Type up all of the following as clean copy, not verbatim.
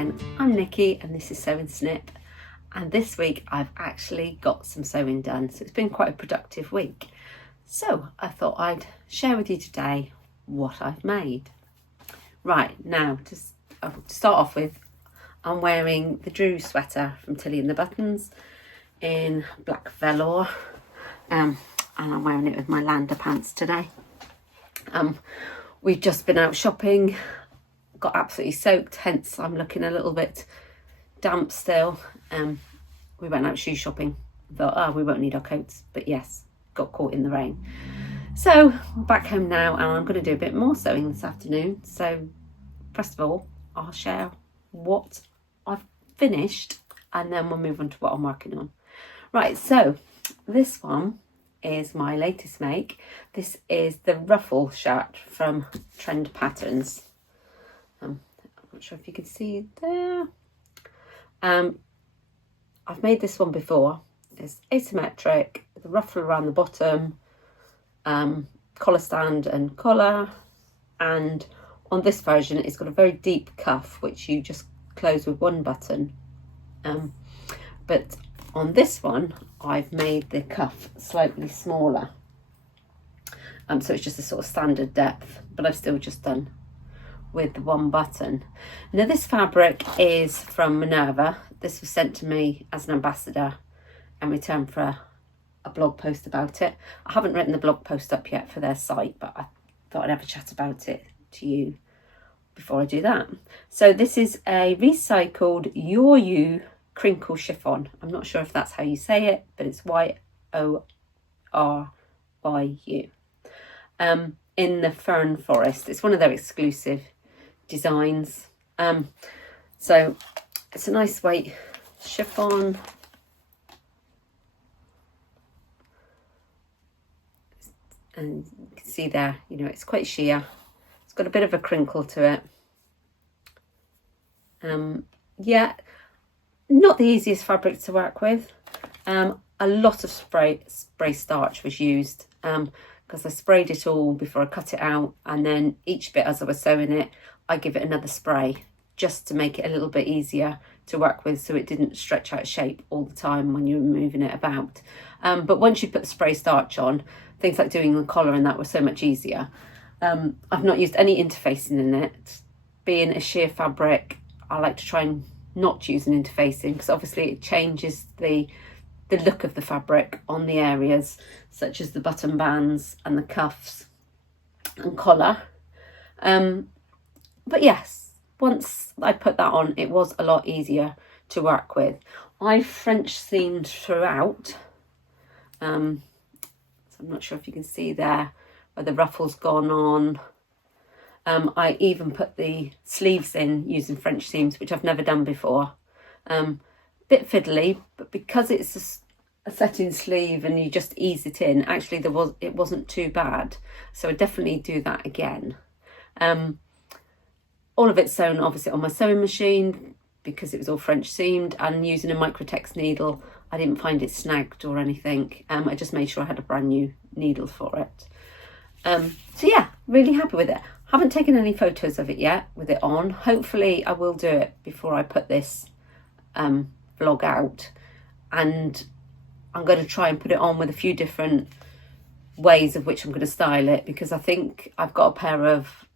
again. I'm Nikki and this is Sew&Snip, and this week I've actually got some sewing done, so it's been quite a productive week. So I thought I'd share with you today what I've made. Right, now to start off with, I'm wearing the Drew sweater from Tilly and the Buttons in black velour, and I'm wearing it with my Lander pants today. We've just been out shopping, got absolutely soaked, hence I'm looking a little bit damp still. We went out shoe shopping, thought, oh, we won't need our coats, but yes, got caught in the rain. So I'm back home now and I'm going to do a bit more sewing this afternoon. So first of all, I'll share what I've finished and then we'll move on to what I'm working on. Right, so this one is my latest make. This is the Ruffle Shirt from Trend Patterns. I'm not sure if you can see there. I've made this one before. It's asymmetric, the ruffle around the bottom, collar stand and collar, and on this version it's got a very deep cuff which you just close with one button. But on this one I've made the cuff slightly smaller, so it's just a sort of standard depth, but I've still just done with the one button. Now this fabric is from Minerva. This was sent to me as an ambassador in return for a blog post about it. I haven't written the blog post up yet for their site, but I thought I'd have a chat about it to you before I do that. So this is a recycled You crinkle chiffon. I'm not sure if that's how you say it, but it's YORYU. In the Fern Forest. It's one of their exclusive designs. So it's a nice weight chiffon. And you can see there, you know, it's quite sheer. It's got a bit of a crinkle to it. Yeah, not the easiest fabric to work with. A lot of spray starch was used because I sprayed it all before I cut it out, and then each bit as I was sewing it, I give it another spray just to make it a little bit easier to work with, so it didn't stretch out of shape all the time when you were moving it about. But once you put the spray starch on, things like doing the collar and that were so much easier. I've not used any interfacing in it. Being a sheer fabric, I like to try and not use an interfacing because obviously it changes the look of the fabric on the areas such as the button bands and the cuffs and collar. But yes, once I put that on, it was a lot easier to work with. I French seamed throughout. So I'm not sure if you can see there where the ruffle's gone on. I even put the sleeves in using French seams, which I've never done before. Bit fiddly, but because it's a set-in sleeve and you just ease it in, actually it wasn't too bad. So I definitely do that again. All of it sewn obviously on my sewing machine because it was all French seamed, and using a microtex needle, I didn't find it snagged or anything. I just made sure I had a brand new needle for it. So yeah, really happy with it. Haven't taken any photos of it yet with it on. Hopefully I will do it before I put this vlog out, and I'm going to try and put it on with a few different ways of which I'm going to style it, because I think I've got a pair of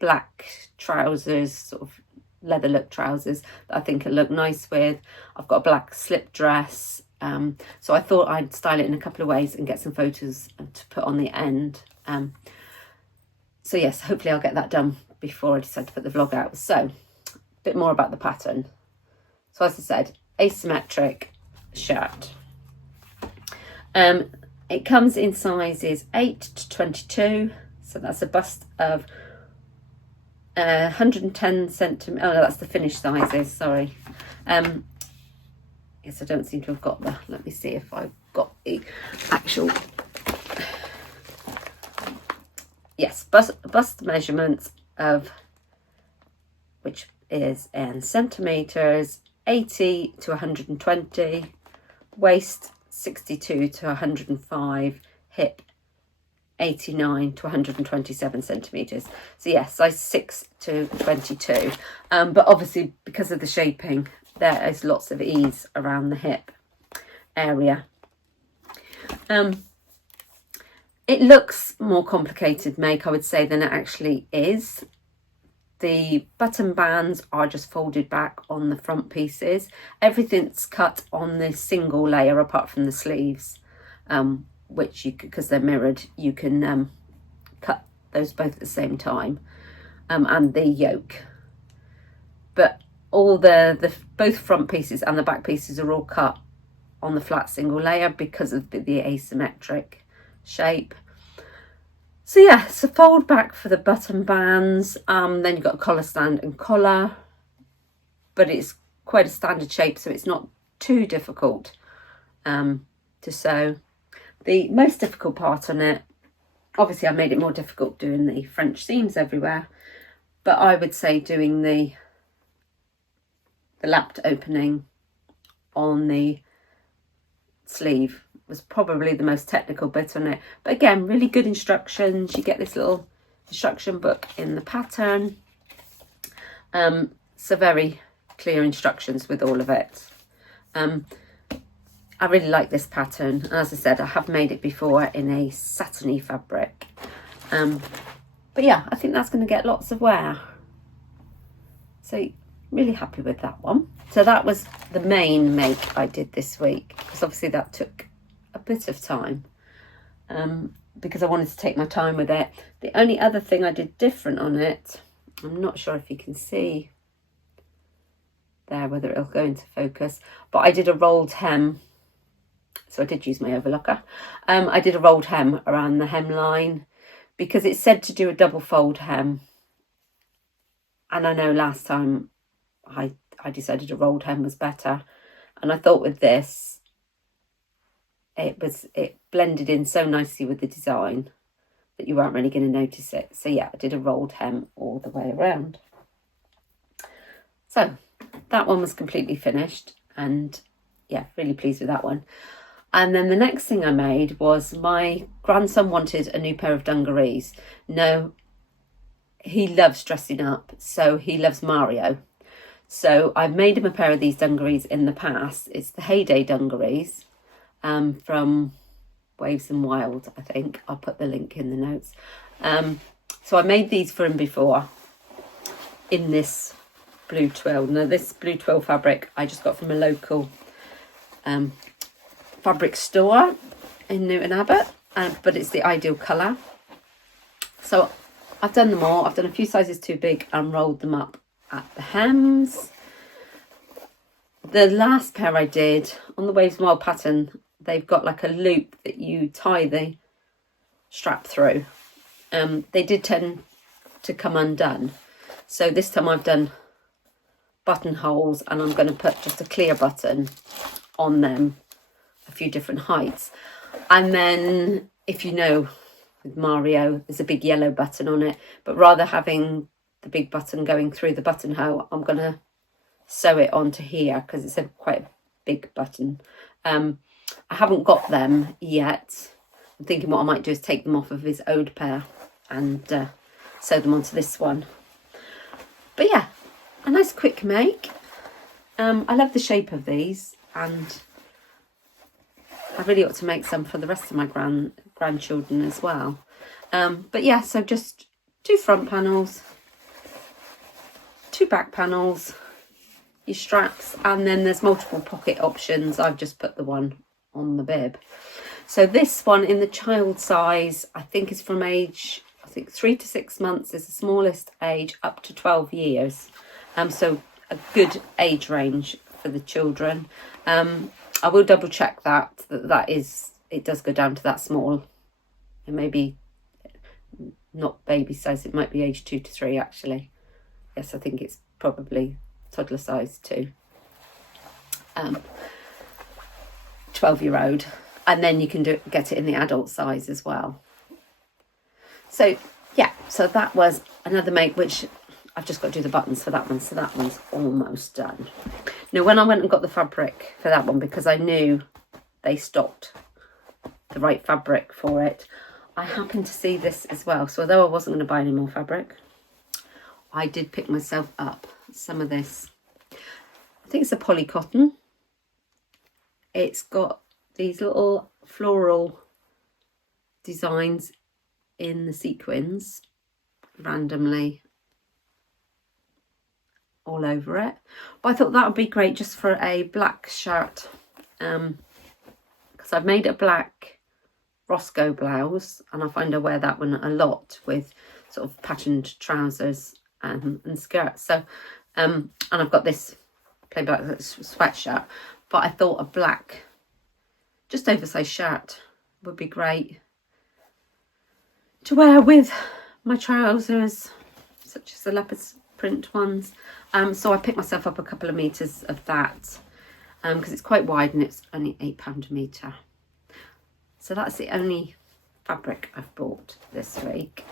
black trousers, sort of leather look trousers, that I think it'll look nice with. I've got a black slip dress, so I thought I'd style it in a couple of ways and get some photos to put on the end. So yes, hopefully I'll get that done before I decide to put the vlog out. So a bit more about the pattern. So as I said, asymmetric shirt. It comes in sizes 8 to 22, so that's a bust of 110 centimetres. Oh no, that's the finished sizes, sorry. Yes, I don't seem to have got the, let me see if I've got the actual, yes, bust measurements of, which is in centimetres, 80 to 120, waist 62 to 105, hip 89 to 127 centimetres. So yeah, size 6 to 22. But obviously because of the shaping, there is lots of ease around the hip area. It looks more complicated make, I would say, than it actually is. The button bands are just folded back on the front pieces. Everything's cut on this single layer apart from the sleeves, which you, because they're mirrored, you can cut those both at the same time, and the yoke. But all the both front pieces and the back pieces are all cut on the flat single layer because of the asymmetric shape. So yeah, so fold back for the button bands. Then you've got a collar stand and collar, but it's quite a standard shape, so it's not too difficult to sew. The most difficult part on it, obviously I made it more difficult doing the French seams everywhere, but I would say doing the lapped opening on the sleeve was probably the most technical bit on it. But again, really good instructions. You get this little instruction book in the pattern. So very clear instructions with all of it. I really like this pattern. As I said, I have made it before in a satiny fabric. But yeah, I think that's going to get lots of wear. So really happy with that one. So that was the main make I did this week, because obviously that took a bit of time, because I wanted to take my time with it. The only other thing I did different on it, I'm not sure if you can see there whether it'll go into focus, but I did a rolled hem. So I did use my overlocker. I did a rolled hem around the hemline because it said to do a double fold hem, and I know last time I decided a rolled hem was better, and I thought with this it blended in so nicely with the design that you weren't really going to notice it. So yeah, I did a rolled hem all the way around. So that one was completely finished, and yeah, really pleased with that one. And then the next thing I made was, my grandson wanted a new pair of dungarees. No, he loves dressing up, so he loves Mario. So I've made him a pair of these dungarees in the past. It's the Heyday dungarees. From Waves and Wild, I think. I'll put the link in the notes. So I made these for him before in this blue twill. Now this blue twill fabric I just got from a local fabric store in Newton Abbot, but it's the ideal colour. So I've done them all. I've done a few sizes too big and rolled them up at the hems. The last pair I did on the Waves and Wild pattern, they've got like a loop that you tie the strap through. They did tend to come undone. So this time I've done buttonholes, and I'm going to put just a clear button on them, a few different heights. And then, if you know, with Mario, there's a big yellow button on it, but rather having the big button going through the buttonhole, I'm going to sew it onto here because it's quite a big button. I haven't got them yet. I'm thinking what I might do is take them off of his Ode pair and sew them onto this one. But yeah, a nice quick make. I love the shape of these, and I really ought to make some for the rest of my grandchildren as well. But yeah, so just 2 front panels, 2 back panels, your straps, and then there's multiple pocket options. I've just put the one on the bib. So this one in the child size, I think is from age, 3 to 6 months is the smallest age, up to 12 years. So a good age range for the children. I will double check that is, it does go down to that small. It may be not baby size, it might be age 2 to 3 actually. Yes, I think it's probably toddler size too. 12-year-old, and then you can get it in the adult size as well. So yeah, so that was another make, which I've just got to do the buttons for that one, so that one's almost done. Now when I went and got the fabric for that one, because I knew they stocked the right fabric for it, I happened to see this as well. So although I wasn't going to buy any more fabric, I did pick myself up some of this. I think it's a poly cotton. It's got these little floral designs in the sequins randomly all over it. But I thought that would be great just for a black shirt, because I've made a black Roscoe blouse and I find I wear that one a lot with sort of patterned trousers and skirts. So and I've got this plain black sweatshirt, but I thought a black just oversized shirt would be great to wear with my trousers, such as the leopard print ones. So I picked myself up a couple of meters of that, because it's quite wide and it's only £8 a metre. So that's the only fabric I've bought this week.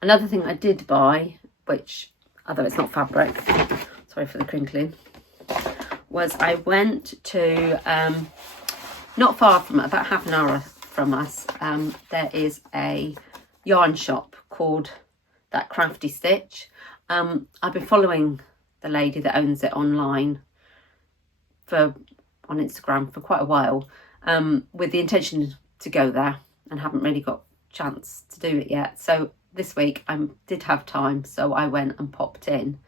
Another thing I did buy, which, although it's not fabric, sorry for the crinkling, was I went to, not far from, about half an hour from us, there is a yarn shop called That Crafty Stitch. I've been following the lady that owns it online on Instagram for quite a while, with the intention to go there, and haven't really got a chance to do it yet. So this week I did have time, so I went and popped in,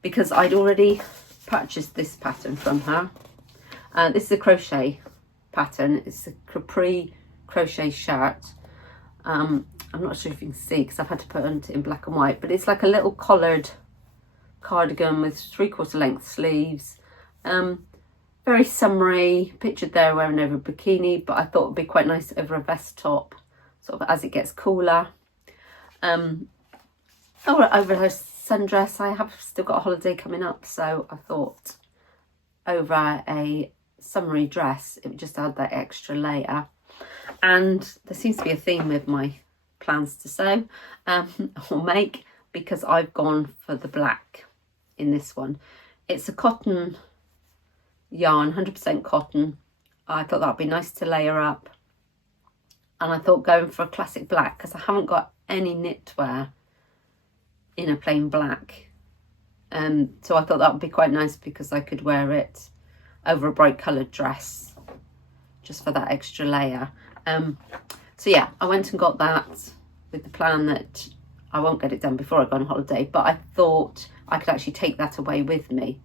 because I'd already purchased this pattern from her. This is a crochet pattern. It's a capri crochet shirt. I'm not sure if you can see because I've had to put it in black and white, but it's like a little collared cardigan with 3/4 length sleeves. Very summery, pictured there wearing over a bikini, but I thought it'd be quite nice over a vest top, sort of as it gets cooler. Or over her sundress. I have still got a holiday coming up, so I thought over a summery dress it would just add that extra layer. And there seems to be a theme with my plans to sew or make, because I've gone for the black in this one. It's a cotton yarn, 100% cotton. I thought that would be nice to layer up, and I thought going for a classic black, because I haven't got any knitwear in a plain black, so I thought that would be quite nice because I could wear it over a bright coloured dress just for that extra layer. So yeah, I went and got that with the plan that I won't get it done before I go on holiday, but I thought I could actually take that away with me,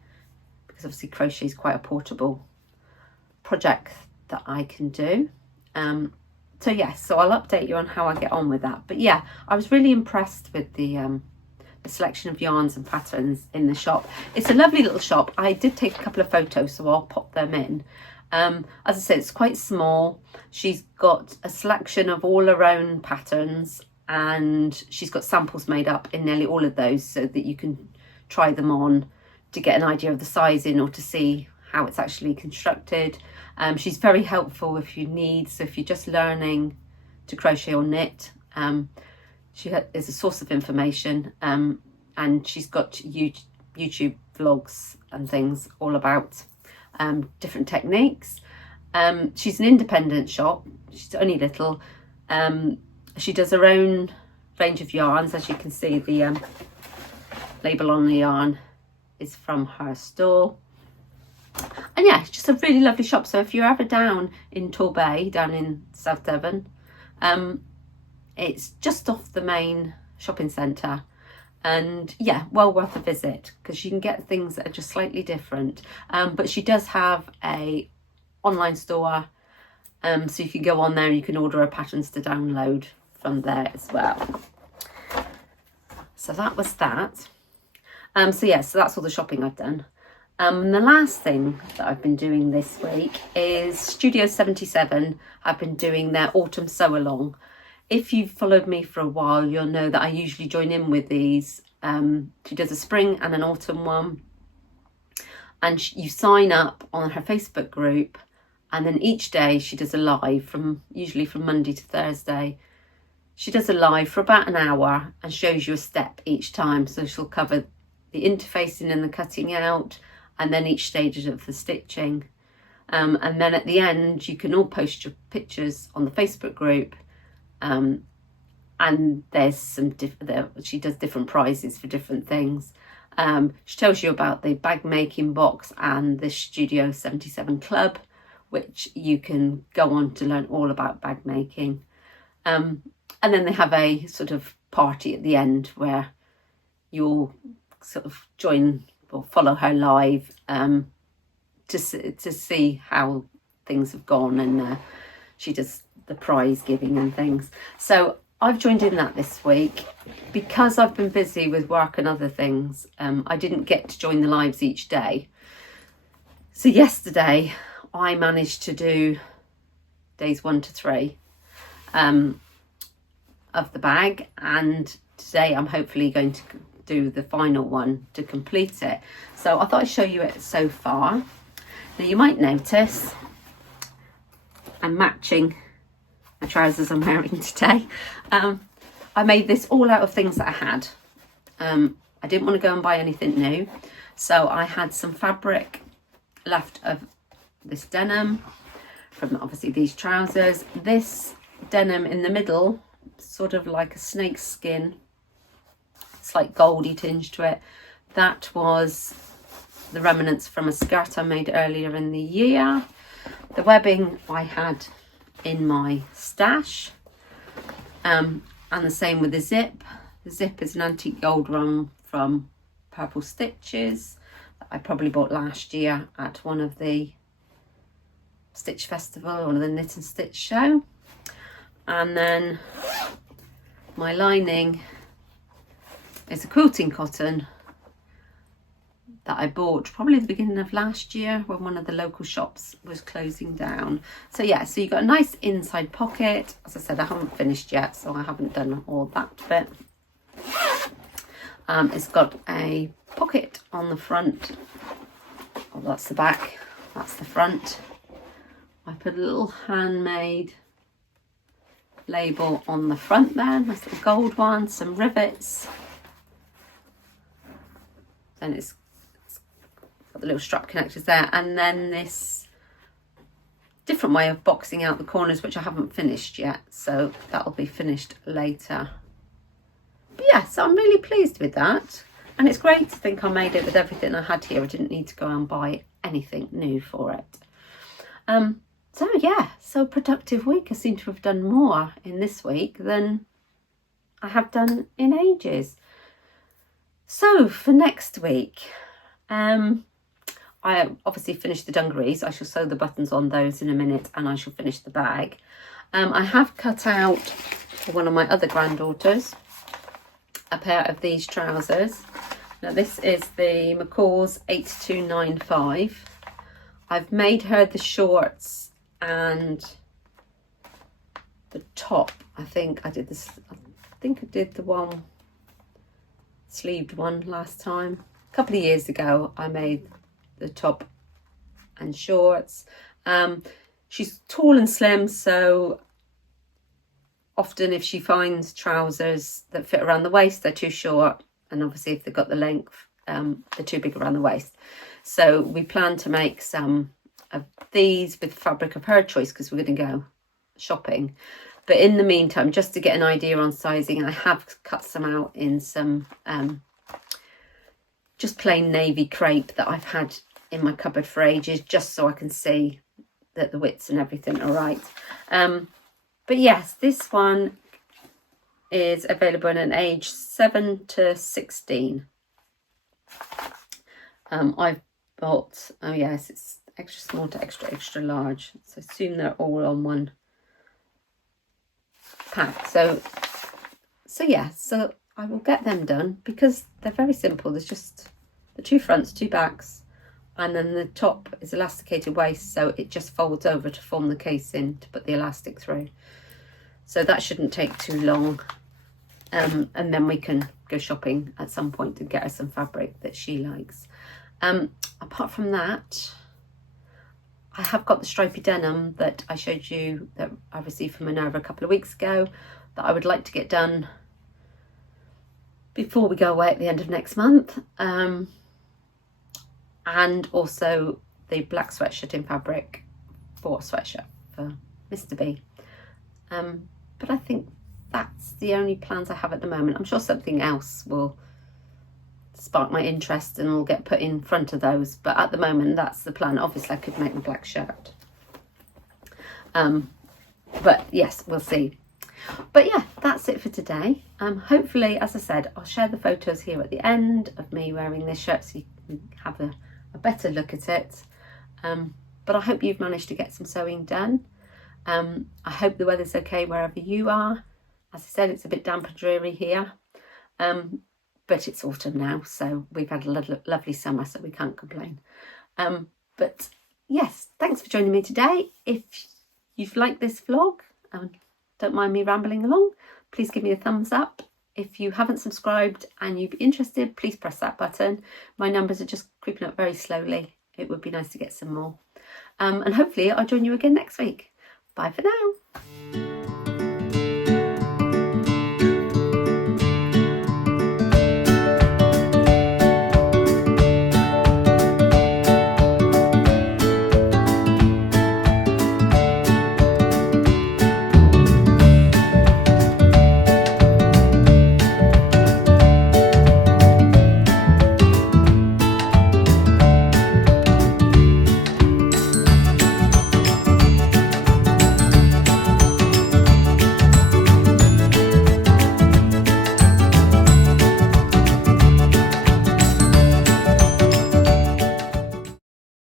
because obviously crochet is quite a portable project that I can do. So yes, so I'll update you on how I get on with that. But yeah, I was really impressed with the selection of yarns and patterns in the shop. It's a lovely little shop. I did take a couple of photos, so I'll pop them in. As I said, it's quite small. She's got a selection of all her own patterns, and she's got samples made up in nearly all of those so that you can try them on to get an idea of the sizing or to see how it's actually constructed. She's very helpful if you need, so if you're just learning to crochet or knit, she is a source of information, and she's got YouTube vlogs and things all about different techniques. She's an independent shop. She's only little. She does her own range of yarns. As you can see, the label on the yarn is from her store. And yeah, it's just a really lovely shop. So if you're ever down in Torbay, down in South Devon, it's just off the main shopping centre. And yeah, well worth a visit, because you can get things that are just slightly different. But she does have a online store, so you can go on there and you can order her patterns to download from there as well. So that was that. So yeah, so that's all the shopping I've done. And the last thing that I've been doing this week is Studio 77. I've been doing their autumn sew along. If you've followed me for a while, you'll know that I usually join in with these. She does a spring and an autumn one, and you sign up on her Facebook group, and then each day she does a live, usually from Monday to Thursday. She does a live for about an hour and shows you a step each time. So she'll cover the interfacing and the cutting out, and then each stage of the stitching. And then at the end, you can all post your pictures on the Facebook group. And there's some she does different prizes for different things. She tells you about the bag making box and the Studio 77 Club, which you can go on to learn all about bag making. And then they have a sort of party at the end where you'll sort of join or follow her live to see how things have gone, and she does the prize giving and things. So I've joined in that this week because I've been busy with work and other things. I didn't get to join the lives each day. So yesterday I managed to do days 1 to 3 of the bag, and today I'm hopefully going to do the final one to complete it. So I thought I'd show you it so far. Now you might notice I'm matching the trousers I'm wearing today. I made this all out of things that I had. I didn't want to go and buy anything new, so I had some fabric left of this denim from obviously these trousers. This denim in the middle, sort of like a snake skin, slight goldy tinge to it. That was the remnants from a skirt I made earlier in the year. The webbing I had in my stash, and the same with the zip. The zip is an antique gold one from Purple Stitches that I probably bought last year at one of the Stitch Festival, one of the Knit and Stitch show. And then my lining is a quilting cotton that I bought probably at the beginning of last year when one of the local shops was closing down. So yeah, so you've got a nice inside pocket. As I said, I haven't finished yet, so I haven't done all that bit. It's got a pocket on the front. Oh, that's the back, that's the front. I put a little handmade label on the front there, nice little gold one, some rivets. Then it's got the little strap connectors there, and then this different way of boxing out the corners, which I haven't finished yet, so that'll be finished later. But yeah, so I'm really pleased with that, and it's great to think I made it with everything I had here. I didn't need to go and buy anything new for it. So yeah, so productive week. I seem to have done more in this week than I have done in ages. So for next week, I obviously finished the dungarees. I shall sew the buttons on those in a minute, and I shall finish the bag. I have cut out for one of my other granddaughters a pair of these trousers. Now this is the McCalls 8295. I've made her the shorts and the top. I think I did this. I think I did the one sleeved one last time. A couple of years ago I made the top and shorts. She's tall and slim, so often if she finds trousers that fit around the waist, they're too short, and obviously if they've got the length, they're too big around the waist. So we plan to make some of these with fabric of her choice because we're going to go shopping. But in the meantime, just to get an idea on sizing, I have cut some out in some just plain navy crepe that I've had in my cupboard for ages, just so I can see that the widths and everything are right. But yes, this one is available in an age 7 to 16. I've bought, oh yes, it's extra small to extra large. So I assume they're all on one pack. So yeah, so I will get them done because they're very simple. There's just the 2 fronts, 2 backs, and then the top is elasticated waist, so it just folds over to form the casing to put the elastic through. So that shouldn't take too long. And then we can go shopping at some point and get her some fabric that she likes. Apart from that, I have got the stripy denim that I showed you that I received from Minerva a couple of weeks ago that I would like to get done before we go away at the end of next month. And also the black sweatshirt in fabric bought a sweatshirt for Mr. B. But I think that's the only plans I have at the moment. I'm sure something else will spark my interest and will get put in front of those, but at the moment that's the plan. Obviously I could make the black shirt, but yes, we'll see. But yeah, that's it for today. Hopefully, as I said, I'll share the photos here at the end of me wearing this shirt so you can have a better look at it. But I hope you've managed to get some sewing done. I hope the weather's okay wherever you are. As I said, it's a bit damp and dreary here, but it's autumn now, so we've had a lovely summer, so we can't complain. But yes, thanks for joining me today. If you've liked this vlog, don't mind me rambling along, please give me a thumbs up. If you haven't subscribed and you'd be interested, please press that button. My numbers are just creeping up very slowly. It would be nice to get some more. And hopefully I'll join you again next week. Bye for now.